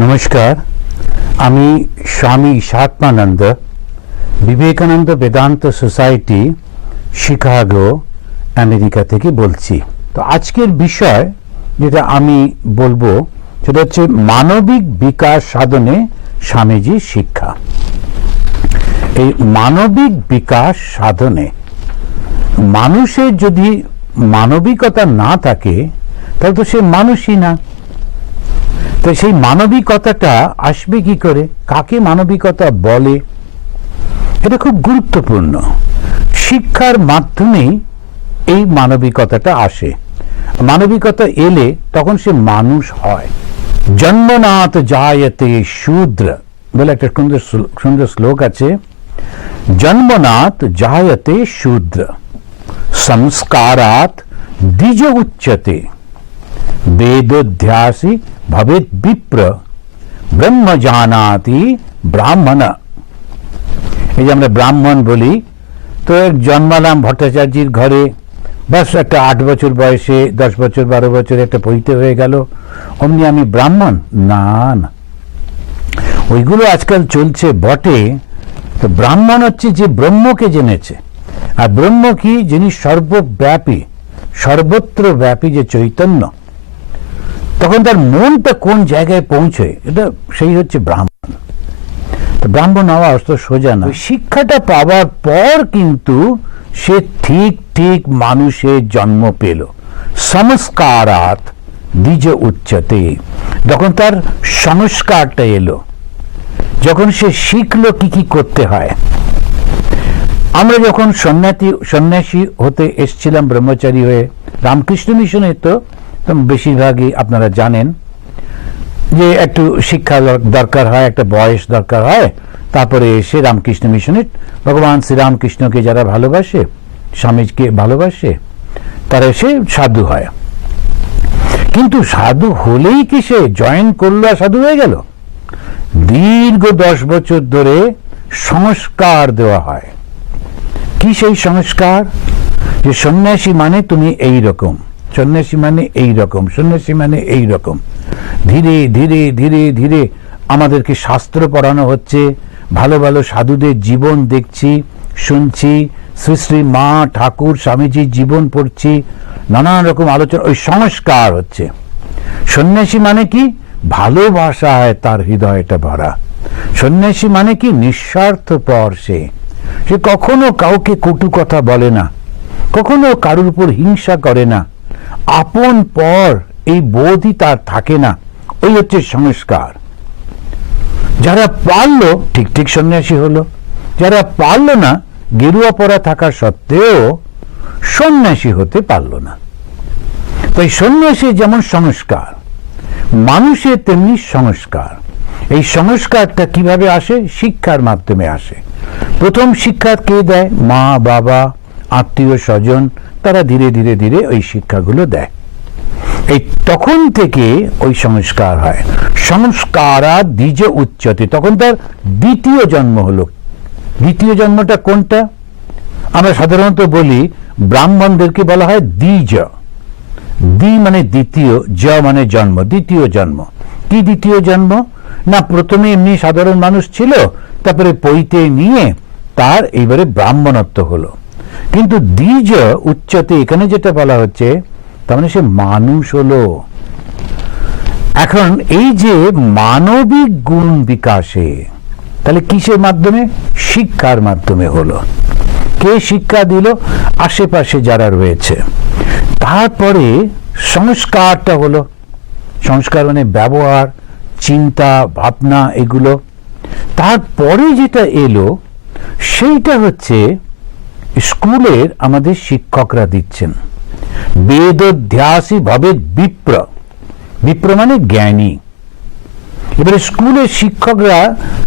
নমস্কার, আমি Swami Ishatmananda, Vivekananda Vedanta society, Chicago, America থেকে বলছি। তো আজকের বিষয় যেটা আমি বলবো সেটা হচ্ছে মানবিক বিকাশ সাধনে স্বামীজির শিক্ষা। এই মানবিক বিকাশ সাধনে মানুষের যদি মানবিকতা না থাকে তাহলে তো সে মানুষই না। তো সেই মানবিকতাটা আসবে কি করে, কাকে মানবিকতা বলে, এটা খুব গুরুত্বপূর্ণ। শিক্ষার মাধ্যমেই এই মানবিকতাটা আসে। মানবিকতা এলে তখন সে মানুষ হয়। জন্মনাথ জায়তে শূদ্র বলে একটা সুন্দর শ্লোক আছে। জন্মনাথ জায়তে শূদ্র, সংস্কারাৎ দ্বিজ উচ্যতে, বেদোধ্যাসী ভবেৎ বিপ্র, ব্রহ্ম জানাতি ব্রাহ্মণ। এই যে আমরা ব্রাহ্মণ বলি, তো জন্মালাম ভট্টাচার্যের ঘরে, বাস একটা 8 বছর বয়সে, 10 বছর 12 বছর একটা পৈতে হয়ে গেল, অমনি আমি ব্রাহ্মণ? না না, ওইগুলো আজকাল চলছে বটে। তো ব্রাহ্মণ হচ্ছে যে ব্রহ্মকে জেনেছে। আর ব্রহ্ম কি? যিনি সর্বব্যাপী, সর্বত্র ব্যাপী যে চৈতন্য, তখন তার মনটা কোন জায়গায় পৌঁছয়, এটা সেই হচ্ছে ব্রাহ্মণ। তো ব্রাহ্মণ হওয়া অত সোজা না। শিক্ষাটা পাওয়ার পর কিন্তু সে ঠিক ঠিক মানুষের জন্ম পেল। সংস্কারাৎ দ্বিজ উচ্যতে, যখন তার সংস্কারটা এলো, যখন সে শিখলো কি কি করতে হয়। আমরা যখন সন্ন্যাসী হতে এসছিলাম ব্রহ্মচারী হয়ে, রামকৃষ্ণ মিশনে তো বেশিরভাগই আপনারা জানেন যে একটু শিক্ষা দরকার হয়, একটা বয়স দরকার হয়। তারপরে এসে রামকৃষ্ণ মিশনে ভগবান শ্রীরামকৃষ্ণকে যারা ভালোবাসে, স্বামীকে ভালোবাসে, তারা এসে সাধু হয়। কিন্তু সাধু হলেই কি সে জয়েন করলো আর সাধু হয়ে গেল? দীর্ঘ 10 বছর ধরে সংস্কার দেওয়া হয়। কি সেই সংস্কার? যে সন্ন্যাসী মানে তুমি এই রকম, সন্ন্যাসী মানে এই রকম, সন্ন্যাসী মানে এই রকম। ধীরে ধীরে ধীরে ধীরে আমাদেরকে শাস্ত্র পড়ানো হচ্ছে, ভালো ভালো সাধুদের জীবন দেখছি, শুনছি, শ্রী শ্রী মা ঠাকুর স্বামীজির জীবন পড়ছি, নানান রকম আলোচনা, ওই সংস্কার হচ্ছে। সন্ন্যাসী মানে কি? ভালোবাসায় তার হৃদয়টা ভরা। সন্ন্যাসী মানে কি? নিঃস্বার্থপর। সে কখনো কাউকে কটু কথা বলে না, কখনো কারোর উপর হিংসা করে না, আপন পর এই বোধই তার থাকে না। ওই হচ্ছে সংস্কার। যারা পারলো ঠিক ঠিক সন্ন্যাসী হলো, যারা পারলো না, গেরুয়া পরা থাকা সত্ত্বেও সন্ন্যাসী হতে পারলো না। তাই সন্ন্যাসী যেমন সংস্কার, মানুষের তেমনি সংস্কার। এই সংস্কারটা কিভাবে আসে? শিক্ষার মাধ্যমে আসে। প্রথম শিক্ষা কে দেয়? মা বাবা, আত্মীয় স্বজন, তারা ধীরে ধীরে ধীরে ওই শিক্ষাগুলো দেয়। এই তখন থেকে ওই সংস্কার হয়। সংস্কারাৎ দ্বিজ উচ্যতে, তখন তার দ্বিতীয় জন্ম হলো। দ্বিতীয় জন্মটা কোনটা? আমরা সাধারণত বলি ব্রাহ্মণদেরকে বলা হয় দ্বিজ। দ্বি মানে দ্বিতীয়, জ মানে জন্ম, দ্বিতীয় জন্ম। কি দ্বিতীয় জন্ম? না, প্রথমে এমনি সাধারণ মানুষ ছিল, তারপরে পৈতে নিয়ে তার এইবারে ব্রাহ্মণত্ব হলো। কিন্তু দ্বিজ উচ্চতে এখানে যেটা বলা হচ্ছে, তার মানে সে মানুষ হলো। এখন এই যে মানবিক গুণ বিকাশে, তাহলে কিসের মাধ্যমে? শিক্ষার মাধ্যমে হলো। কে শিক্ষা দিল? আশেপাশে যারা রয়েছে। তারপরে সংস্কারটা হলো। সংস্কার মানে ব্যবহার, চিন্তা, ভাবনা, এগুলো। তারপরে যেটা এলো সেইটা হচ্ছে স্কুলের আমাদের শিক্ষকরা দিচ্ছেন। বেদোধ্যাসী ভবেৎ বিপ্র, বিপ্র মানে জ্ঞানী। এবারে স্কুলের শিক্ষকরা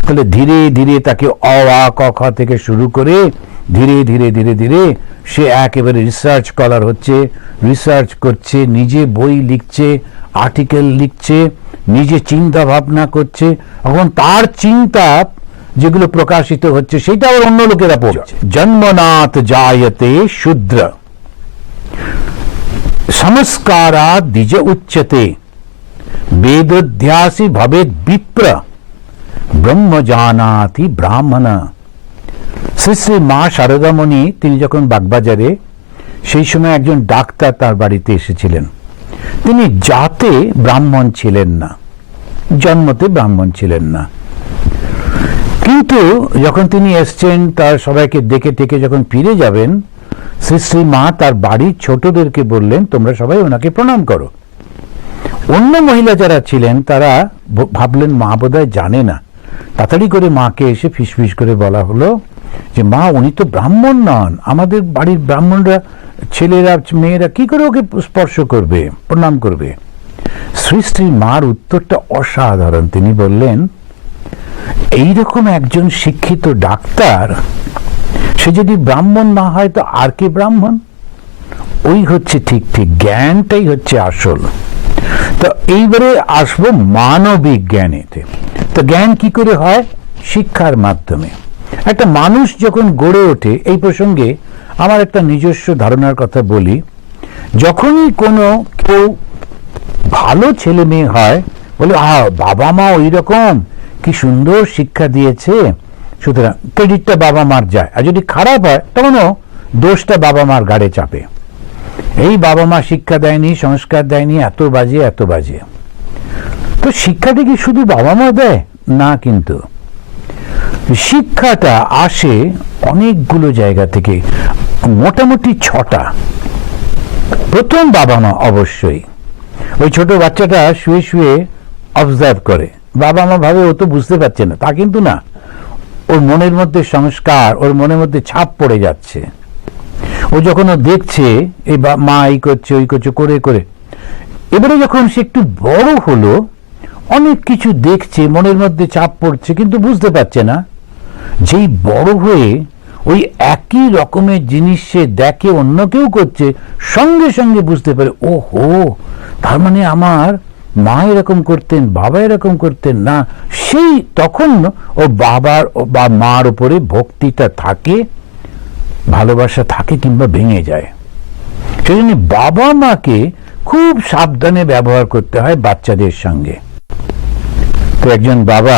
তাহলে ধীরে ধীরে তাকে অ আ ক খ থেকে শুরু করে ধীরে ধীরে ধীরে ধীরে সে একেবারে রিসার্চ স্কলার হচ্ছে, রিসার্চ করছে, নিজে বই লিখছে, আর্টিকেল লিখছে, নিজে চিন্তা ভাবনা করছে। এখন তার চিন্তা যেগুলো প্রকাশিত হচ্ছে সেটা আবার অন্য লোকেরা পড়ছে। জন্মনাথ জায়তে শূদ্র, সংস্কারাৎ দ্বিজ উচ্যতে, বেদোধ্যাসী ভবেদ বিপ্র ব্রহ্ম জানাতি ব্রাহ্মণ। শ্রী শ্রী মা শারদামণি তিনি যখন বাগবাজারে, সেই সময় একজন ডাক্তার তার বাড়িতে এসেছিলেন। তিনি জাতে ব্রাহ্মণ ছিলেন না, জন্মতে ব্রাহ্মণ ছিলেন না, কিন্তু যখন তিনি এসছেন তার সবাইকে দেখে টেকে যখন ফিরে যাবেন, শ্রী শ্রী মা তার বাড়ির ছোটদেরকে বললেন, তোমরা সবাই ওনাকে প্রণাম করো। অন্য মহিলা যারা ছিলেন তারা ভাবলেন মা বোধহয় জানে না। তাড়াতাড়ি করে মাকে এসে ফিসফিস করে বলা হলো যে মা, উনি তো ব্রাহ্মণ নন, আমাদের বাড়ির ব্রাহ্মণরা, ছেলেরা মেয়েরা কি করে ওকে স্পর্শ করবে, প্রণাম করবে? শ্রী শ্রী মার উত্তরটা অসাধারণ। তিনি বললেন, এইরকম একজন শিক্ষিত ডাক্তার, সে যদি ব্রাহ্মণ না হয় তো আর কি ব্রাহ্মণ? ওই হচ্ছে ঠিক ঠিক জ্ঞানটাই হচ্ছে আসল। তো এইবারে আসবো মানবিক জ্ঞানেতে। তো জ্ঞান কি করে হয়? শিক্ষার মাধ্যমে। একটা মানুষ যখন গড়ে ওঠে, এই প্রসঙ্গে আমার একটা নিজস্ব ধারণার কথা বলি। যখনই কোনো কেউ ভালো ছেলে মেয়ে হয়, বলে বাবা মা ওই রকম কি সুন্দর শিক্ষা দিয়েছে, সুতরাং ক্রেডিটটা বাবা মার যায়। আর যদি খারাপ হয় তখনও দোষটা বাবা মার ঘাড়ে চাপে। এই বাবা মা শিক্ষা দেয়নি, সংস্কার দেয়নি, এত বাজে এত বাজে। তো শিক্ষাটা কি শুধু বাবা মা দেয়? না, কিন্তু শিক্ষাটা আসে অনেকগুলো জায়গা থেকে, মোটামুটি 6টা। প্রথম বাবা মা অবশ্যই। ওই ছোট বাচ্চাটা শুয়ে শুয়ে অবজার্ভ করে, বাবা মা ভাবে ও তো বুঝতে পারছে না, তা কিন্তু না, ওর মনের মধ্যে সংস্কার, ওর মনের মধ্যে ছাপ পড়ে যাচ্ছে। ও যখন ও দেখছে এই মা এই করছে ওই করছে করে করে, এবারে যখন সে একটু বড় হলো, অনেক কিছু দেখছে, মনের মধ্যে চাপ পড়ছে, কিন্তু বুঝতে পারছে না। যেই বড় হয়ে ওই একই রকমের জিনিস সে দেখে অন্য কেউ করছে, সঙ্গে সঙ্গে বুঝতে পারে, ও হো, তার মানে আমার মা এরকম করতেন, বাবা এরকম করতেন না। সেই তখন ও বাবার বা মার উপরে ভক্তিটা থাকে, ভালোবাসা থাকে, কিংবা ভেঙে যায়। সেই জন্য বাবা মাকে খুব সাবধানে ব্যবহার করতে হয় বাচ্চাদের সঙ্গে। তো একজন বাবা,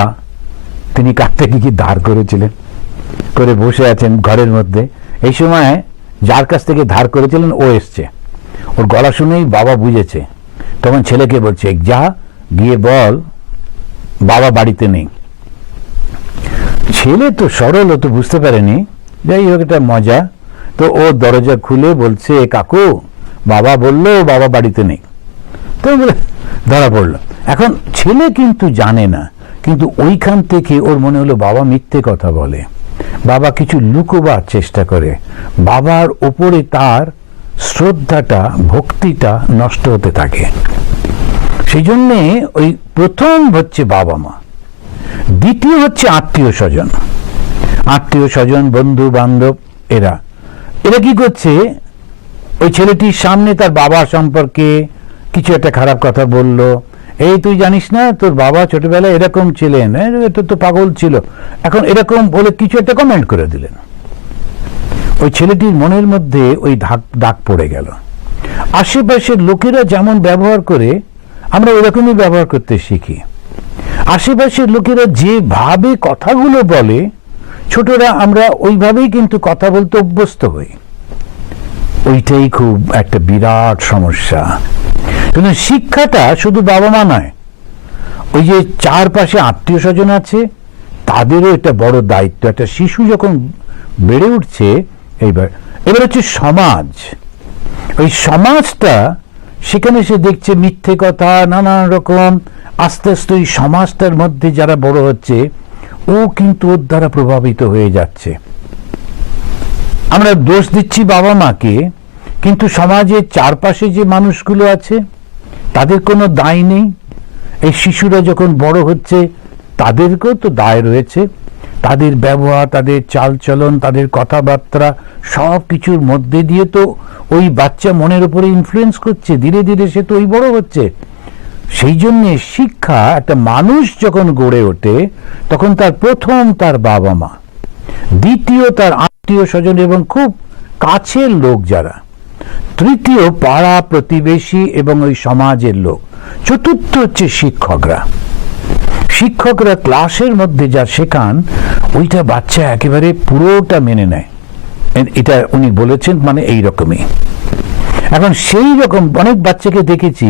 তিনি কাছ থেকে কি ধার করেছিলেন, করে বসে আছেন ঘরের মধ্যে। এই সময় যার কাছ থেকে ধার করেছিলেন ও এসছে, ওর গলা শুনেই বাবা বুঝেছে। তখন ছেলেকে বলছে, যা গিয়ে বল বাবা বাড়িতে নেই। ছেলে তো সরল, ও তো বুঝতে পারেনি, যাই হোক এটা মজা। তো ও দরজা খুলে বলছে, কাকু বাবা বললো বাবা বাড়িতে নেই। তো বলে ধরা পড়লো। এখন ছেলে কিন্তু জানে না, কিন্তু ওইখান থেকে ওর মনে হলো বাবা মিথ্যে কথা বলে, বাবা কিছু লুকোবার চেষ্টা করে, বাবার ওপরে তার শ্রদ্ধাটা, ভক্তিটা নষ্ট হতে থাকে। সেই জন্যে ওই প্রথম হচ্ছে বাবা মা, দ্বিতীয় হচ্ছে আত্মীয় স্বজন। আত্মীয় স্বজন, বন্ধু বান্ধব, এরা কি করছে, ওই ছেলেটির সামনে তার বাবা সম্পর্কে কিছু একটা খারাপ কথা বলল, এই তুই জানিস না তোর বাবা ছোটবেলায় এরকম ছিলেন, এটা তো পাগল ছিল, এখন এরকম বলে কিছু একটা কমেন্ট করে দিলেন। ওই ছেলেটির মনের মধ্যে ওই দাগ পড়ে গেল। আশেপাশের লোকেরা যেমন ব্যবহার করে, আমরা ওরকমই ব্যবহার করতে শিখি। আশেপাশের লোকেরা যেভাবে কথাগুলো বলে, ছোটরা আমরা ওইভাবেই কিন্তু কথা বলতে অভ্যস্ত হই। ওইটাই খুব একটা বিরাট সমস্যা। কিন্তু শিক্ষাটা শুধু বাবা মা নয়, ওই যে চারপাশে আত্মীয় স্বজন আছে, তাদেরও এটা বড় দায়িত্ব। একটা শিশু যখন বেড়ে উঠছে, এবার হচ্ছে সমাজ। ওই সমাজটা, সেখানে সে দেখছে মিথ্যে কথা, নানান রকম। আস্তে আস্তে ওই সমাজটার মধ্যে যারা বড় হচ্ছে, ও কিন্তু ওর দ্বারা প্রভাবিত হয়ে যাচ্ছে। আমরা দোষ দিচ্ছি বাবা মাকে, কিন্তু সমাজের চারপাশে যে মানুষগুলো আছে তাদের কোনো দায় নেই। এই শিশুরা যখন বড় হচ্ছে, তাদেরকেও তো দায় রয়েছে। তাদের ব্যবহার, তাদের চালচলন, তাদের কথাবার্তা, সব কিছুর মধ্যে দিয়ে তো ওই বাচ্চা মনের উপরে ইনফ্লুয়েন্স করছে, ধীরে ধীরে সে তো ওই বড় হচ্ছে। সেই জন্যে শিক্ষা, একটা মানুষ যখন গড়ে ওঠে, তখন তার প্রথম তার বাবা মা, দ্বিতীয় তার আত্মীয় স্বজন এবং খুব কাছের লোক যারা, তৃতীয় পাড়া প্রতিবেশী এবং ওই সমাজের লোক। চতুর্থ হচ্ছে শিক্ষকরা ক্লাসের মধ্যে যা শেখান ওইটা বাচ্চা একেবারে পুরোটা মেনে নেয়। এটা উনি বলেছেন মানে এই রকমই। এখন সেই রকম অনেক বাচ্চাকে দেখেছি,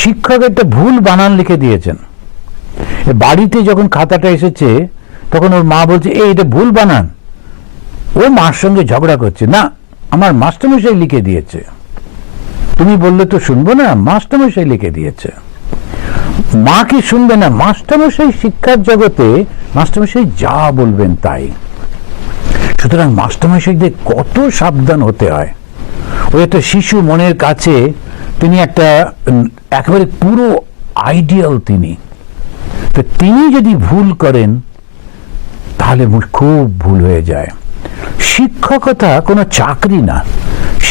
শিক্ষক একটা ভুল বানান লিখে দিয়েছেন, বাড়িতে যখন খাতাটা এসেছে তখন ওর মা বলছে এটা ভুল বানান। ও মার সঙ্গে ঝগড়া করছে, না আমার মাস্টারমশাই লিখে দিয়েছে, তুমি বললে তো শুনবো না, মাস্টারমশাই লিখে দিয়েছে। মা কি শুনবে না? মাস্টারমশাই শিক্ষার জগতে মাস্টারমশাই যা বলবেন তাই। সুতরাং মাস্টারমশাইদের কত সাবধান হতে হয়। ওই একটা শিশু মনের কাছে তিনি একটা একেবারে পুরো আইডিয়াল, তিনি যদি ভুল করেন তাহলে খুব ভুল হয়ে যায়। শিক্ষকতা কোনো চাকরি না,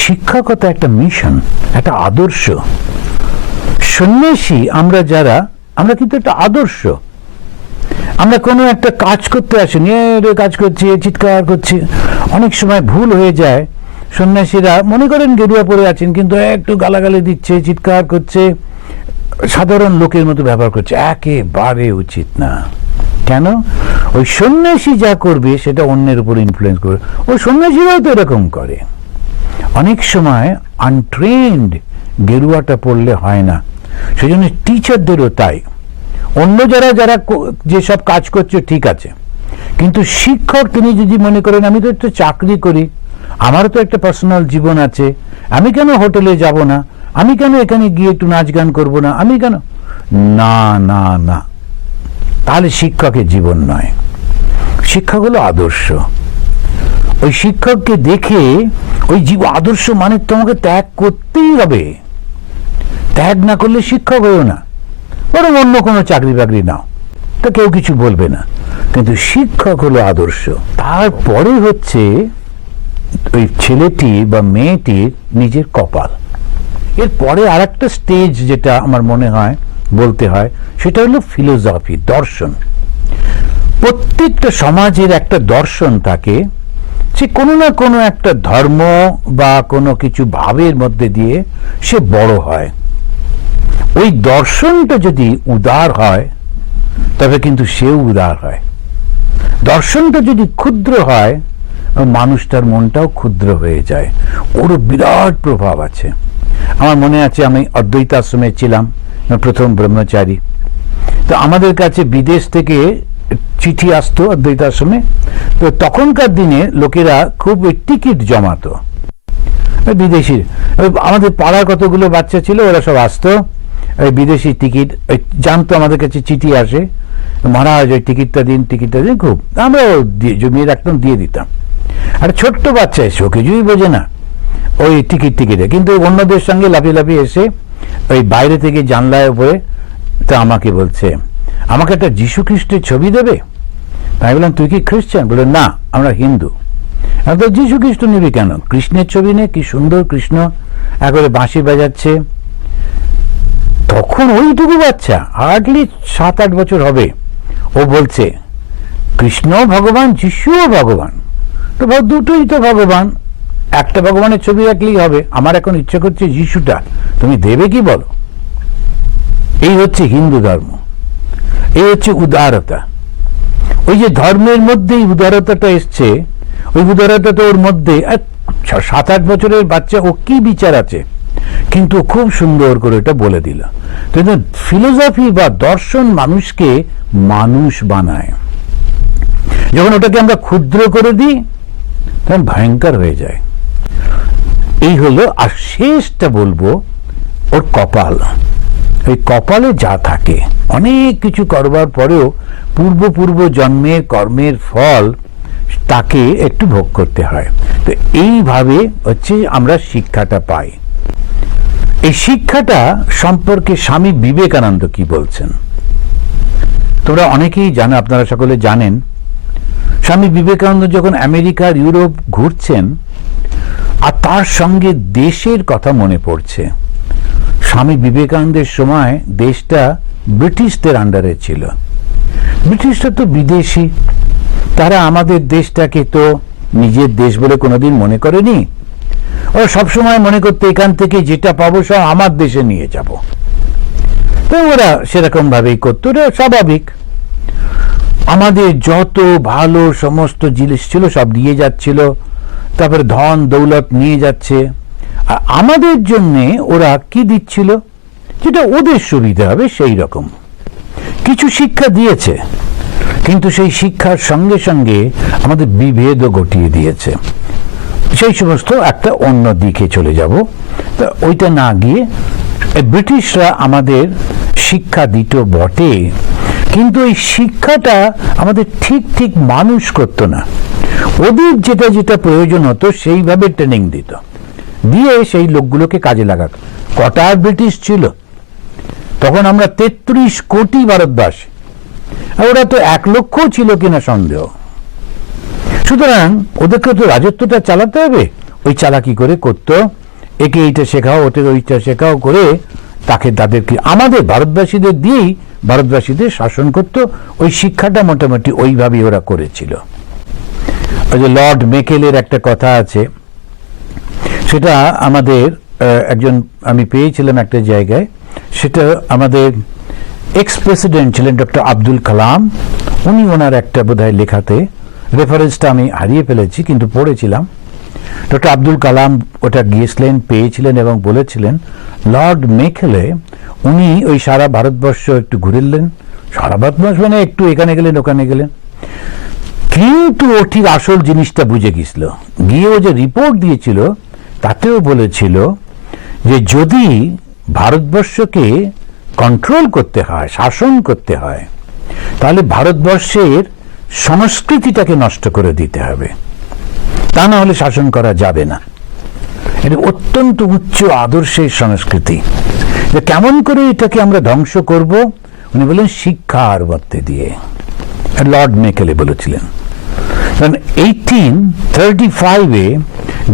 শিক্ষকতা একটা মিশন, একটা আদর্শ। সন্ন্যাসী আমরা যারা, আমরা কিন্তু একটা আদর্শ। আমরা কোনো একটা কাজ করতে আসিনি, কাজ করছি, চিৎকার করছি, অনেক সময় ভুল হয়ে যায়। সন্ন্যাসীরা মনে করেন গেরুয়া পরে আছেন, কিন্তু একটু গালাগালি দিচ্ছে, চিৎকার করছে, সাধারণ লোকের মতো ব্যবহার করছে, একেবারে উচিত না। কেন? ওই সন্ন্যাসী যা করবে সেটা অন্যের উপর ইনফ্লুয়েন্স করবে। ওই সন্ন্যাসীরাও তো এরকম করে। অনেক সময় আনট্রেন্ড গেরুয়াটা পড়লে হয় না, সেই জন্য টিচারদেরও তাই। অন্য যারা যেসব কাজ করছে ঠিক আছে, কিন্তু শিক্ষক তিনি যদি মনে করেন আমি তো একটা চাকরি করি, আমারও তো একটা পার্সোনাল জীবন আছে, আমি কেন হোটেলে যাব না, আমি কেন এখানে গিয়ে একটু নাচ গান করবো না, আমি কেন, না না না, তাহলে শিক্ষকের জীবন নয়। শিক্ষক হলো আদর্শ। ওই শিক্ষককে দেখে ওই আদর্শ মানে তোমাকে ত্যাগ করতেই হবে, ত্যাগ না করলে শিক্ষক হয়েও না, বরং অন্য কোনো চাকরি বাকরি নাও, তো কেউ কিছু বলবে না, কিন্তু শিক্ষক হলো আদর্শ। তারপরে হচ্ছে ওই ছেলেটি বা মেয়েটির নিজের কপাল। এরপরে আর একটা স্টেজ যেটা আমার মনে হয় বলতে হয়, সেটা হলো ফিলোসফি, দর্শন। প্রত্যেকটা সমাজের একটা দর্শন থাকে, সে কোনো না কোনো একটা ধর্ম বা কোনো কিছু ভাবের মধ্যে দিয়ে সে বড় হয়। ওই দর্শনটা যদি উদার হয় তবে কিন্তু সেও উদার হয়। দর্শনটা যদি ক্ষুদ্র হয়, মানুষটার মনটাও ক্ষুদ্র হয়ে যায়, ওরও বিরাট প্রভাব আছে। আমার মনে আছে আমি অদ্বৈত আশ্রমে ছিলাম, প্রথম ব্রহ্মচারী, তো আমাদের কাছে বিদেশ থেকে চিঠি আসতো অদ্বৈত আশ্রমে। তো তখনকার দিনে লোকেরা খুব টিকিট জমাতো, বিদেশি, আমাদের পাড়ার কতগুলো বাচ্চা ছিল, ওরা সব আসতো, ওই বিদেশি টিকিট জানতো আমাদের কাছে চিঠি আসে, মহারাজ ওই টিকিটটা দিন, টিকিটটা দিন, খুব আমরা জমিয়ে রাখতাম, দিয়ে দিতাম। আর ছোট্ট বাচ্চা এসে ও কিছুই বোঝে না ওই টিকিটে, কিন্তু অন্যদের সঙ্গে লাফিয়ে লাফিয়ে এসে ওই বাইরে থেকে জানলায় উপরে তা আমাকে বলছে, আমাকে একটা যীশু খ্রিস্টের ছবি দেবে। আমি বললাম তুই কি খ্রিস্টান? বলে না, আমরা হিন্দু। তো যীশু খ্রিস্ট নিবি কেন? কৃষ্ণের ছবি নে, কি সুন্দর কৃষ্ণ একবারে বাঁশি বাজাচ্ছে। তখন ওইটুকু বাচ্চা, হার্ডলি 7-8 বছর হবে, ও বলছে কৃষ্ণ ভগবান, যিশুও ভগবান, তো দুটোই তো ভগবান, একটা ভগবানের ছবি রাখলেই হবে, আমার এখন ইচ্ছে করছে যিশুটা, তুমি দেবে কি বলো? এই হচ্ছে হিন্দু ধর্ম, এই হচ্ছে উদারতা। ওই যে ধর্মের মধ্যেই উদারতাটা এসছে, ওই উদারতাটা ওর মধ্যে, 7-8 বছরের বাচ্চা, ও কি বিচার আছে, কিন্তু খুব সুন্দর করে এটা বলে দিল। কিন্তু ফিলোসফি বা দর্শন মানুষকে মানুষ বানায়। যখন ওটাকে আমরা ক্ষুদ্র করে দিই তখন ভয়ঙ্কর হয়ে যায়। এই হলো। আর শেষটা বলবো, ওর কপাল। ওই কপালে যা থাকে, অনেক কিছু করবার পরেও পূর্ব জন্মের কর্মের ফল তাকে একটু ভোগ করতে হয়। তো এইভাবে হচ্ছে আমরা শিক্ষাটা পাই। এই শিক্ষাটা সম্পর্কে স্বামী বিবেকানন্দ কি বলছেন তোমরা অনেকেই জানো, আপনারা সকলে জানেন। স্বামী বিবেকানন্দ যখন আমেরিকার ইউরোপ ঘুরছেন, আর তার সঙ্গে দেশের কথা মনে পড়ছে। স্বামী বিবেকানন্দের সময় দেশটা ব্রিটিশদের আন্ডারে ছিল। ব্রিটিশরা তো বিদেশি, তারা আমাদের দেশটাকে তো নিজের দেশ বলে কোনোদিন মনে করেনি। ওরা সবসময় মনে করতে এখান থেকে যেটা পাবো সব আমার দেশে নিয়ে যাব। তো ওরা সেরকম ভাবেই করতো, ওটা স্বাভাবিক। আমাদের যত ভালো সমস্ত জিনিস ছিল সব দিয়ে যাচ্ছিল, তারপরে ধন দৌলত নিয়ে যাচ্ছে, আর আমাদের জন্যে ওরা কি দিচ্ছিল, যেটা ওদের সুবিধা হবে সেই রকম কিছু শিক্ষা দিয়েছে, কিন্তু সেই শিক্ষার সঙ্গে সঙ্গে আমাদের বিভেদও ঘটিয়ে দিয়েছে। সেই সমস্ত একটা অন্য দিকে চলে যাব, তা ওইটা না গিয়ে ব্রিটিশরা আমাদের শিক্ষা দিত বটে, কিন্তু এই শিক্ষাটা আমাদের ঠিক ঠিক মানুষ করতো না। ওদের যেটা যেটা প্রয়োজন হতো সেইভাবে ট্রেনিং দিত, দিয়ে সেই লোকগুলোকে কাজে লাগাত। কটা ব্রিটিশ ছিল তখন? আমরা 33 কোটি ভারতবাসী, আর ওরা তো 1 লক্ষ ছিল কিনা সন্দেহ। সুতরাং ওদেরকে তো রাজত্বটা চালাতে হবে, ওই চালাকি করে করতো, একে এইটা শেখাও ওকে ওইটা শেখাও করে তাদেরকে আমাদের ভারতবাসীদের দিয়েই ভারতবাসীদের শাসন করত। ওই শিক্ষাটা মোটামুটি ওইভাবেই ওরা করেছিল। ওই যে লর্ড মেকেলের একটা কথা আছে, সেটা আমাদের একজন আমি পেয়েছিলাম একটা জায়গায়, সেটা আমাদের এক্স প্রেসিডেন্ট ছিলেন ডক্টর আব্দুল কালাম, উনি ওনার একটা বোধহয় লেখাতে, রেফারেন্সটা আমি হারিয়ে ফেলেছি কিন্তু পড়েছিলাম, ডক্টর আব্দুল কালাম ওটা গিয়েছিলেন, পেয়েছিলেন এবং বলেছিলেন লর্ড মেকেলে উনি ওই সারা ভারতবর্ষ একটু ঘুরিলেন, সারা ভারতবর্ষ মানে একটু এখানে গেলেন ওখানে গেলেন, কিন্তু ও ঠিক আসল জিনিসটা বুঝে গেছিল। গিয়ে ও যে রিপোর্ট দিয়েছিল তাতেও বলেছিল যে যদি ভারতবর্ষকে কন্ট্রোল করতে হয়, শাসন করতে হয়, তাহলে ভারতবর্ষের সংস্কৃতিটাকে নষ্ট করে দিতে হবে, তা না হলে শাসন করা যাবে না। এটা অত্যন্ত উচ্চ আদর্শের সংস্কৃতি, যে কেমন করে এটাকে আমরা ধ্বংস করব, উনি বলেন শিক্ষার মধ্যে দিয়ে। লর্ড মেকেলে বলেছিলেন। 1835-এ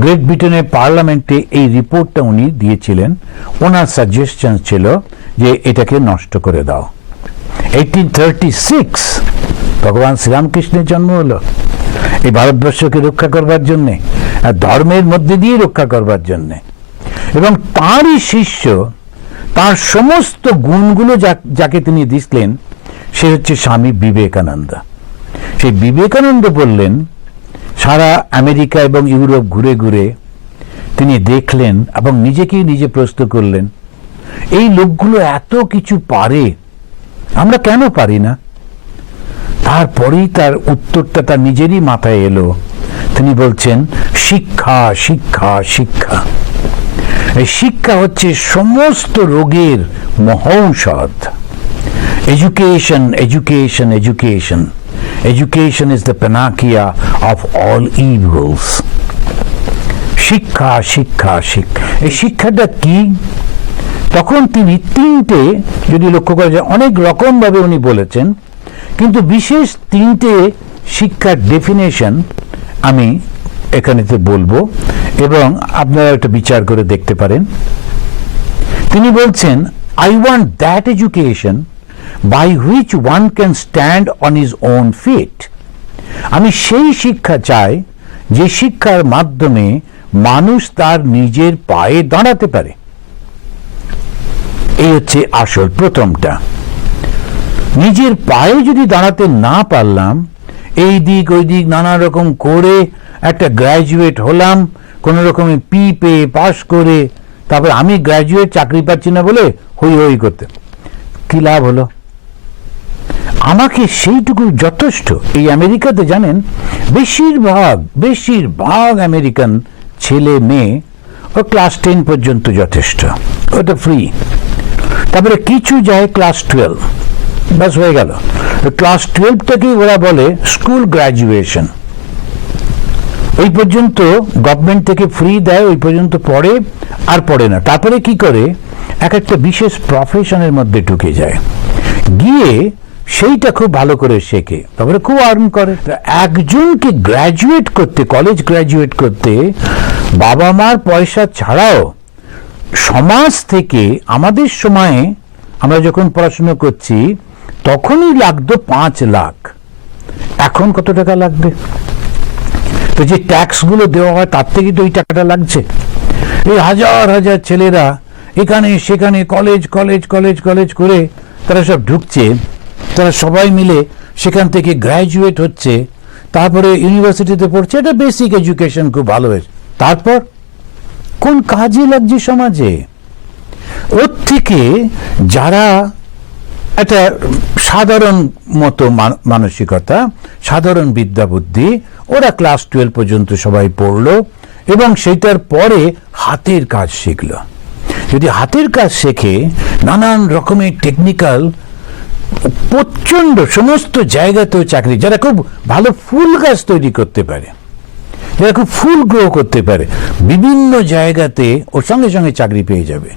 গ্রেট ব্রিটেনের পার্লামেন্টে এই রিপোর্টটা উনি দিয়েছিলেন, ওনার সাজেশন ছিল যে এটাকে নষ্ট করে দাও। 1836 ভগবান শ্রীরামকৃষ্ণের জন্ম হলো এই ভারতবর্ষকে রক্ষা করবার জন্যে, আর ধর্মের মধ্যে দিয়ে রক্ষা করবার জন্যে, এবং তাঁরই শিষ্য, তার সমস্ত গুণগুলো যাকে তিনি দিলেন সে হচ্ছে স্বামী বিবেকানন্দ। সেই বিবেকানন্দ বললেন, সারা আমেরিকা এবং ইউরোপ ঘুরে ঘুরে তিনি দেখলেন এবং নিজেকেই নিজে প্রশ্ন করলেন, এই লোকগুলো এত কিছু পারে, আমরা কেন পারি না? তারপরেই তার উত্তরটা তার নিজেরই মাথায় এলো। তিনি বলছেন শিক্ষা, শিক্ষা, শিক্ষা। এই শিক্ষা হচ্ছে সমস্ত রোগের মহৌষধ। Education, education, education. Education is the panacea of all evils. শিক্ষা, শিক্ষা, শিক্ষা। এই শিক্ষাটা কি? তখন তিনি 3টে, যদি লক্ষ্য করা যায় অনেক রকম ভাবে উনি বলেছেন, কিন্তু বিশেষ 3টে শিক্ষার ডেফিনেশন আমি এখানেতে বলবো এবং আপনারা এটা বিচার করে দেখতে পারেন। তিনি বলছেন, I want that education by which one can stand on his own feet. আমি সেই শিক্ষা চাই যে শিক্ষার মাধ্যমে মানুষ তার নিজের পায়ে দাঁড়াতে পারে। এই হচ্ছে আসল প্রথমটা। নিজের পায়ে যদি দাঁড়াতে না পারলাম, এই দিক ওই দিক নানা রকম করে একটা গ্র্যাজুয়েট হলাম, কোন রকমে পেয়ে পাস করে, তারপর আমি গ্র্যাজুয়েট, চাকরি পাচ্ছি না বলে হই হই করতে, কি লাভ হলো? আমাকে সেইটুকু যথেষ্ট। এই আমেরিকাতে জানেন বেশিরভাগ আমেরিকান ছেলে মেয়ে ও ক্লাস 10 পর্যন্ত যথেষ্ট, ওটা ফ্রি। তারপরে কিছু যায় ক্লাস 12, ব্যাস হয়ে গেল। ক্লাস 12 থেকে ওরা বলে স্কুল গ্রাজুয়েশন, ওই পর্যন্ত গভর্নমেন্ট থেকে ফ্রি দেয়, ওই পর্যন্ত পড়ে আর পড়ে না। তারপরে কি করে একটা বিশেষ প্রফেশনের মধ্যে ঢুকে যায়, গিয়ে সেইটা খুব ভালো করে শেখে, তারপরে খুব আর্ন করে। একজনকে গ্র্যাজুয়েট করতে, কলেজ গ্র্যাজুয়েট করতে বাবা মার পয়সা ছাড়াও সমাজ থেকে, আমাদের সময়ে আমরা যখন পড়াশোনা করছি তখনই লাগতো 5 লাখ, এখন কত টাকা লাগবে? তো যে ট্যাক্স গুলো দেওয়া হয় তার থেকে তো ওই টাকাটা লাগছে। এই হাজার হাজার ছেলেরা এখানে সেখানে কলেজ কলেজ কলেজ কলেজ করে তারা সব ঢুকছে, তারা সবাই মিলে সেখান থেকে গ্র্যাজুয়েট হচ্ছে, তারপরে ইউনিভার্সিটিতে পড়ছে, এটা বেসিক এডুকেশন খুব ভালো হয়েছে। তারপর কোন কাজে লাগছে সমাজে? ওর থেকে যারা একটা সাধারণ মতো মানসিকতা, সাধারণ বিদ্যা বুদ্ধি, ওরা ক্লাস 12 পর্যন্ত সবাই পড়লো এবং সেটার পরে হাতের কাজ শিখলো। যদি হাতের কাজ শেখে, নানান রকমের টেকনিক্যাল প্রচন্ড সমস্ত জায়গাতেও চাকরি, যারা খুব ভালো ফুল গাছ তৈরি করতে পারে, যারা খুব ফুল গ্রো করতে পারে, বিভিন্ন জায়গাতে ওর সঙ্গে সঙ্গে চাকরি পেয়ে যাবে।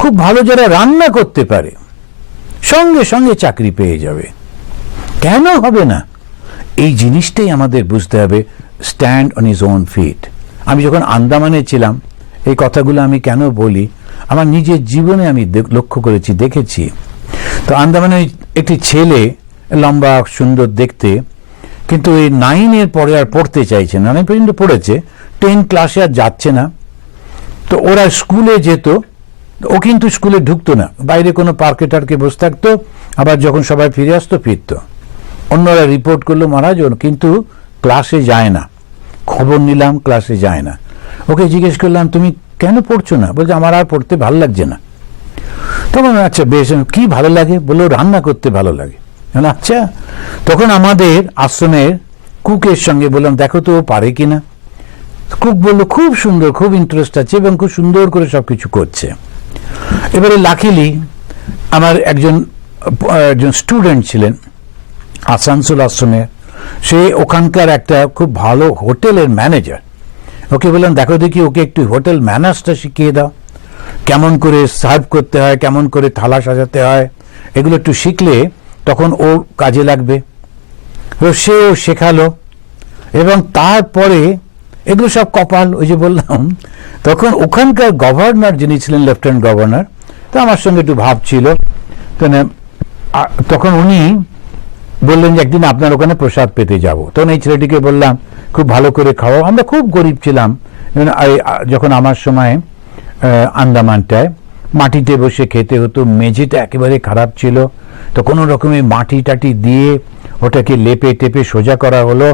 খুব ভালো যারা রান্না করতে পারে, সঙ্গে সঙ্গে চাকরি পেয়ে যাবে। কেন হবে না? এই জিনিসটাই আমাদের বুঝতে হবে, stand on his own feet. আমি যখন আন্দামানে ছিলাম, এই কথাগুলো আমি কেন বলি, আমার নিজের জীবনে আমি লক্ষ্য করেছি, দেখেছি। তো আন্দামানে একটি ছেলে, লম্বা সুন্দর দেখতে, কিন্তু এই 9 পরে আর পড়তে চাইছে না, 9 পর্যন্ত পড়েছে, 10 ক্লাসে আর যাচ্ছে না। তো ওরা স্কুলে যেত, ও কিন্তু স্কুলে ঢুকতো না, বাইরে কোনো পার্কে টার্কে বসে থাকতো, আবার যখন সবাই ফিরে আসতো ফিরত। অন্যরা রিপোর্ট করলো মহারাজ ওর কিন্তু ক্লাসে যায় না। খবর নিলাম, ক্লাসে যায় না। ওকে জিজ্ঞেস করলাম তুমি কেন পড়ছো না? বলছে আমার আর পড়তে ভালো লাগছে না। তখন আচ্ছা বেশ, কি ভালো লাগে? বললো রান্না করতে ভালো লাগে। আচ্ছা, তখন আমাদের আশ্রমের কুকের সঙ্গে বললাম দেখো তো ও পারে কিনা। কুক বললো খুব সুন্দর, খুব ইন্টারেস্ট আছে এবং খুব সুন্দর করে সবকিছু করছে। এবারে লাকিলি আমার একজন স্টুডেন্ট ছিলেন আসানসোল আশ্রমে, সে ওখানকার একটা খুব ভালো হোটেলের ম্যানেজার। ওকে বললাম দেখো দেখি ওকে একটু হোটেল ম্যানার্সটা শিখিয়ে দাও, কেমন করে সার্ভ করতে হয়, কেমন করে থালা সাজাতে হয়, এগুলো একটু শিখলে তখন ওর কাজে লাগবে। সেও শেখালো এবং তারপরে এগুলো সব কপাল, ওই যে বললাম। তখন ওখানকার গভর্নর যিনি ছিলেন, লেফটেন্যান্ট গভর্নর, তো আমার সঙ্গে একটু ভাব ছিল। তখন উনি বললেন যে একদিন আপনার ওখানে প্রসাদ পেতে যাব। তখন এই ছেলেটিকে বললাম খুব ভালো করে খাওয়াও। আমরা খুব গরিব ছিলাম যখন আমার সময় আন্দামানটায় মাটিতে বসে খেতে হতো, মেঝেটা একেবারে খারাপ ছিল। তো কোনো রকমের মাটি টাটি দিয়ে ওটাকে লেপে টেপে সোজা করা হলো,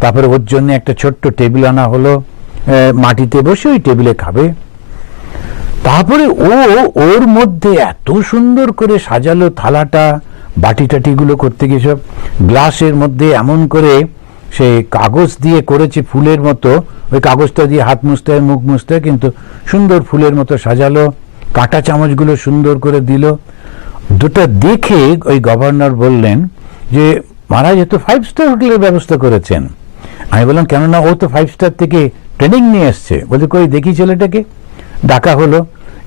তারপরে ওর জন্য একটা ছোট্ট টেবিল আনা হলো, মাটিতে বসে ওই টেবিলে খাবে। তারপরে ওর মধ্যে এত সুন্দর করে সাজালো থালাটা, বাটি টাটিগুলো করতে গিয়ে সব গ্লাসের মধ্যে এমন করে সে কাগজ দিয়ে করেছে ফুলের মতো, ওই কাগজটা দিয়ে হাত মুছতে হয়, মুখ মুছতে হয়, কিন্তু সুন্দর ফুলের মতো সাজালো, কাঁটা চামচগুলো সুন্দর করে দিল। দুটো দেখে ওই গভর্নর বললেন যে মহারাজ এ তো 5 স্টার হোটেলের ব্যবস্থা করেছেন। আমি বললাম কেননা ও তো 5 স্টার থেকে ট্রেনিং নিয়ে এসছে। বলছে কই দেখি ছেলেটাকে। ডাকা হলো।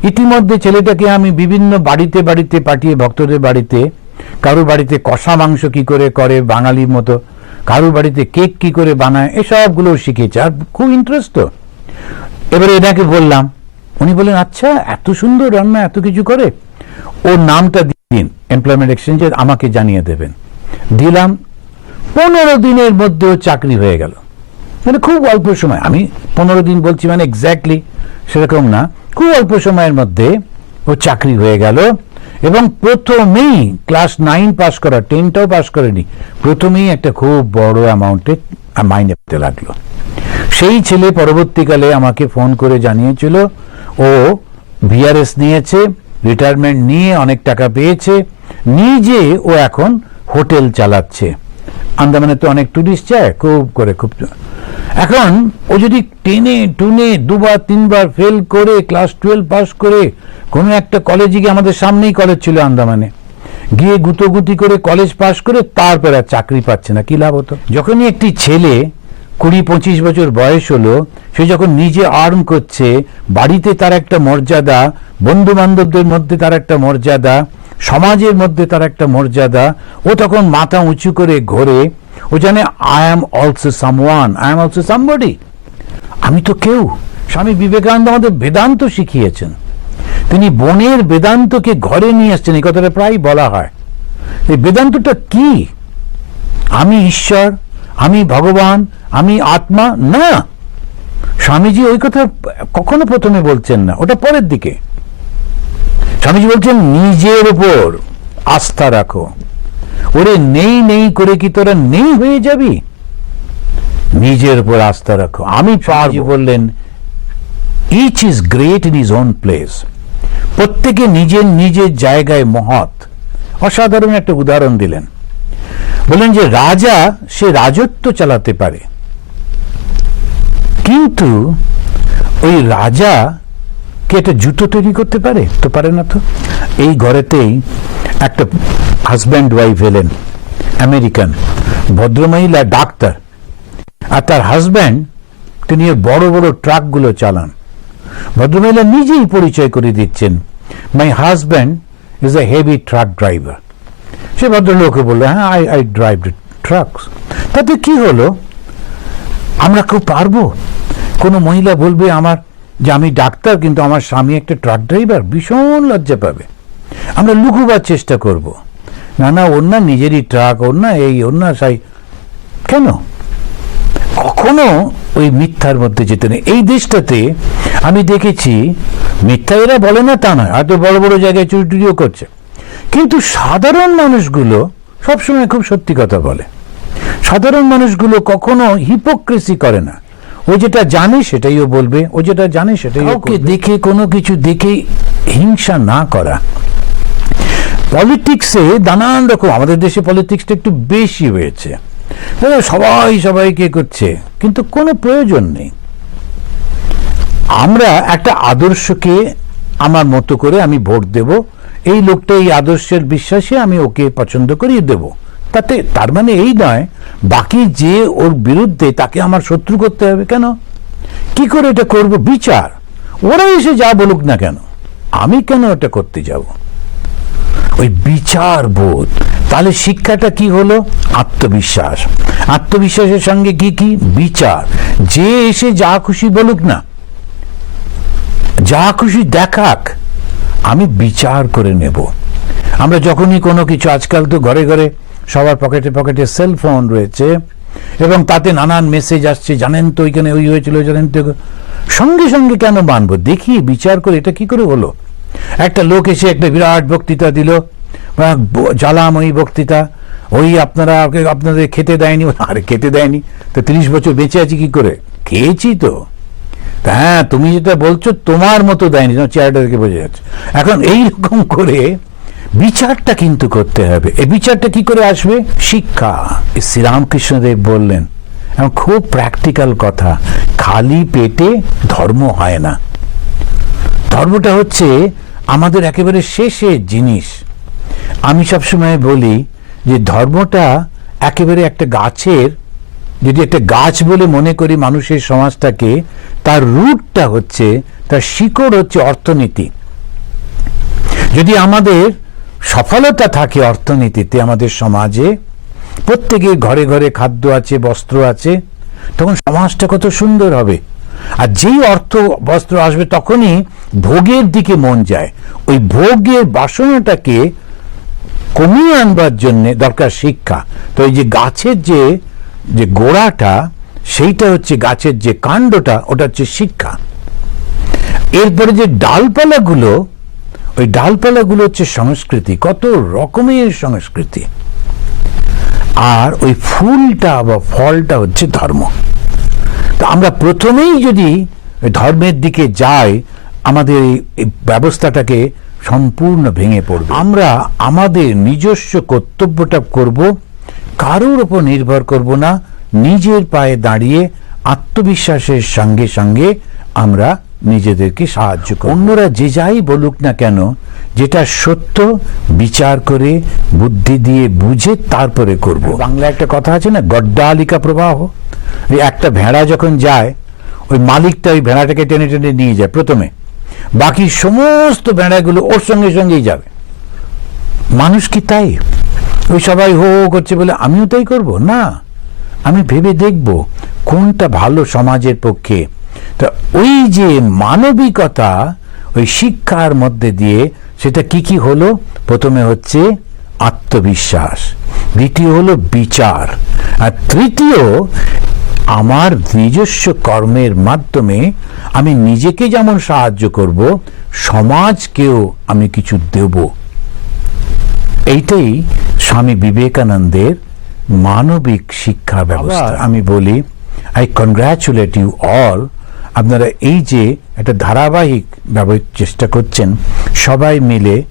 ইতিমধ্যে ছেলেটাকে আমি বিভিন্ন বাড়িতে বাড়িতে পাঠিয়ে, ভক্তদের বাড়িতে, কারোর বাড়িতে কষা মাংস কি করে করে বাঙালির মতো, কারোর বাড়িতে কেক কি করে বানায়, এসবগুলো শিখেছে, আর খুব ইন্টারেস্ট। তো এবারে এটাকে বললাম, উনি বললেন আচ্ছা এত সুন্দর রান্না, এত কিছু করে, ওর নামটা দিন এমপ্লয়মেন্ট এক্সচেঞ্জে আমাকে জানিয়ে দেবেন। দিলাম, 15 দিনের মধ্যে ও চাকরি হয়ে গেল। মানে খুব অল্প সময়, আমি 15 দিন বলছি মানে এক্স্যাক্টলি সেরকম না, খুব অল্প সময়ের মধ্যে ও চাকরি হয়ে গেল। এবং প্রথমেই ক্লাস 9 পাস করা, 10টাও পাস করেনি, প্রথমেই একটা খুব বড় অ্যামাউন্টে মাইনে পেতে লাগলো। সেই ছেলে পরবর্তীকালে আমাকে ফোন করে জানিয়েছিল ও ভিআরএস নিয়েছে, রিটায়ারমেন্ট নিয়ে অনেক টাকা পেয়েছে, নিজে ও এখন হোটেল চালাচ্ছে। আন্দামানে তো অনেক টুরিস্ট যায়, খুব করে খুব। এখন ও যদি টেনে টুনে 2-3বার ফেল করে ক্লাস 12 পাস করে কোনো একটা কলেজে গিয়ে, আমাদের সামনেই কলেজ ছিল আন্দামানে, গিয়ে গুতোগুতি করে কলেজ পাস করে তারপর আর চাকরি পাচ্ছে না, কি লাভ হতো? যখনই একটি ছেলে 20-25 বছর বয়স হলো, সে যখন নিজে আর্ন করছে, বাড়িতে তার একটা মর্যাদা, বন্ধু বান্ধবদের মধ্যে তার একটা মর্যাদা, সমাজের মধ্যে তার একটা মর্যাদা, ও তখন মাথা উঁচু করে ঘোরে, ও জানে I am also someone, I am also somebody, আমি তো কেউ। স্বামী বিবেকানন্দ আমাদের বেদান্ত শিখিয়েছেন, তিনি বনের বেদান্তকে ঘরে নিয়ে আসছেন, এই কথাটা প্রায় বলা হয়। এই বেদান্তটা কি? আমি ঈশ্বর, আমি ভগবান, আমি আত্মা না। স্বামীজি ওই কথা কখনো প্রথমে বলছেন না, ওটা পরের দিকে। স্বামীজি বলছেন নিজের উপর আস্থা রাখো। ওরে নেই নেই করে কি তোরা নেই হয়ে যাবি? নিজের উপর আস্থা রাখো, আমি পারবো। বললেন each is great in his own place. প্রত্যেকে নিজের নিজের জায়গায় মহৎ। অসাধারণ একটা উদাহরণ দিলেন, বললেন যে রাজা সে রাজত্ব চালাতে পারে, কিন্তু ওই রাজা কি একটা জুতো তৈরি করতে পারে? তো পারে না। তো এই ঘরেতেই একটা হাজব্যান্ড ওয়াইফ এলেন, আমেরিকান ভদ্রমহিলা ডাক্তার, আর তার হাজব্যান্ড তিনি বড় বড় ট্রাকগুলো চালান। ভদ্রমহিলা নিজেই পরিচয় করে দিচ্ছেন, my husband is a heavy truck driver. সে ভদ্রলোকে বললো, হ্যাঁ আই ড্রাইভ ট্রাকস। তাতে কি হলো? আমরা কেউ পারবো? কোনো মহিলা বলবে আমার যে আমি ডাক্তার কিন্তু আমার স্বামী একটা ট্রাক ড্রাইভার, ভীষণ লজ্জা পাবে। আমরা লুকোবার চেষ্টা করব, না না ওর না নিজেরই ট্রাক, ওর না এই, ওর না সাই। কেন? কখনো ওই মিথ্যার মধ্যে যেতে নেই। এই দেশটাতে আমি দেখেছি, মিথ্যা এরা বলে না তা নয়, হয়তো বড় বড় জায়গায় চুরিও করছে, কিন্তু সাধারণ মানুষগুলো সবসময় খুব সত্যি কথা বলে। সাধারণ মানুষগুলো কখনো হিপোক্রেসি করে না। ও যেটা জানে সেটাইও বলবে, ও যেটা জানে সেটাই। ওকে দেখে কোনো কিছু দেখে হিংসা না করা। পলিটিক্সে নানান রকম, আমাদের দেশে পলিটিক্সটা একটু বেশি হয়েছে, সবাই সবাইকে করছে, কিন্তু কোনো প্রয়োজন নেই। আমরা একটা আদর্শকে আমার মতো করে আমি ভোট দেব, এই লোকটা এই আদর্শের বিশ্বাসে আমি ওকে পছন্দ করিয়ে দেব। তাতে তার মানে এই নয় বাকি যে ওর বিরুদ্ধে তাকে আমার শত্রু করতে হবে। কেন? কি করে এটা করব? বিচার। ওরা এসে যা বলুক না কেন, আমি কেন এটা করতে যাব? ওই বিচার বোধ। তাহলে শিক্ষাটা কি হলো? আত্মবিশ্বাস। আত্মবিশ্বাসের সঙ্গে কি কি? বিচার। যে এসে যা খুশি বলুক না, যা খুশি দেখাক, আমি বিচার করে নেব। আমরা যখনই কোনো কিছু, আজকাল তো ঘরে ঘরে সবার পকেটে পকেটে সেলফোন রয়েছে এবং তাতে নানান মেসেজ আসছে, জানেন তো ওইখানে ওই হয়েছিল, জানেন তো। সঙ্গে সঙ্গে কেন মানবো? দেখি বিচার করে এটা কি করে হলো। একটা লোক এসে একটা বিরাট বক্তৃতা দিল, জ্বালাময়ী বক্তৃতা, ওই আপনাদের খেতে দেয়নি। আরে খেতে দেয়নি তো 30 বছর বেঁচে আছি কি করে? খেয়েছি তো। হ্যাঁ, তুমি যেটা বলছো তোমার মতো দেয়নি, চেয়ারটা দেখে বোঝা যাচ্ছে। এখন এইরকম করে বিচারটা কিন্তু করতে হবে। এই বিচারটা কি করে আসবে? শিক্ষা। শ্রীরামকৃষ্ণদেব বললেন, এবং খুব প্র্যাকটিক্যাল কথা, খালি পেটে ধর্ম হয় না। ধর্মটা হচ্ছে আমাদের একেবারে শেষের জিনিস। আমি সবসময় বলি যে ধর্মটা একেবারে একটা গাছের, যদি একটা গাছ বলে মনে করি মানুষের সমাজটাকে, তার রুটটা হচ্ছে, তার শিকড় হচ্ছে অর্থনীতি। যদি আমাদের সফলতা থাকে অর্থনীতিতে, আমাদের সমাজে প্রত্যেকের ঘরে ঘরে খাদ্য আছে, বস্ত্র আছে, তখন সমাজটা কত সুন্দর হবে। আর যেই অর্থ বস্ত্র আসবে তখনই ভোগের দিকে মন যায়। ওই ভোগের বাসনাটাকে কমিয়ে আনবার জন্য দরকার শিক্ষা। তো এই যে গাছের যে গোড়াটা, সেইটা হচ্ছে গাছের যে কাণ্ডটা, ওটা হচ্ছে শিক্ষা। এরপরে যে ডালপালাগুলো, ওই ডালপালাগুলো হচ্ছে সংস্কৃতি, কত রকমের সংস্কৃতি। আর ওই ফুলটা বা ফলটা হচ্ছে ধর্ম। তো আমরা প্রথমেই যদি ধর্মের দিকে যাই, আমাদের এই ব্যবস্থাটাকে সম্পূর্ণ ভেঙে পড়বে। আমরা আমাদের নিজস্ব কর্তব্যটা করব, কারোর উপর নির্ভর করব না, নিজের পায়ে দাঁড়িয়ে আত্মবিশ্বাসের সঙ্গে সঙ্গে আমরা নিজেদেরকে সাহায্য করব। অন্যরা যে যাই বলুক না কেন, যেটা সত্য বিচার করে বুদ্ধি দিয়ে বুঝে তারপরে করব। বাংলা একটা কথা আছে না, গড্ডালিকা প্রবাহ। একটা ভেড়া যখন যায়, ওই মালিকটা ওই ভেড়াটাকে টেনে টেনে নিয়ে যায় প্রথমে, বাকি সমস্ত ভেড়াগুলো ওর সঙ্গে সঙ্গেই যাবে। মানুষ কি তাই? ওই সবাই হো হো করছে বলে আমিও তাই করব না। আমি ভেবে দেখব কোনটা ভালো সমাজের পক্ষে। তা ওই যে মানবিকতা, ওই শিক্ষার মধ্যে দিয়ে সেটা কি কি হলো? প্রথমে হচ্ছে আত্মবিশ্বাস, দ্বিতীয় হলো বিচার, আর তৃতীয় আমার নিজস্ব কর্মের মাধ্যমে আমি নিজেকে যেমন সাহায্য করব, সমাজকেও আমি কিছু দেব। এইটাই স্বামী বিবেকানন্দের মানবিক শিক্ষা ব্যবস্থা। আমি বলি, আই কনগ্রাচুলেট ইউ অল, আপনারা এই যে একটা ধারাবাহিক চেষ্টা করছেন, সবাই মিলে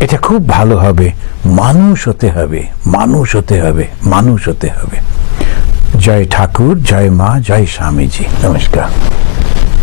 এটা খুব ভালো হবে। মানুষ হতে হবে, মানুষ হতে হবে, মানুষ হতে হবে। জয় ঠাকুর, জয় মা, জয় স্বামীজি। নমস্কার।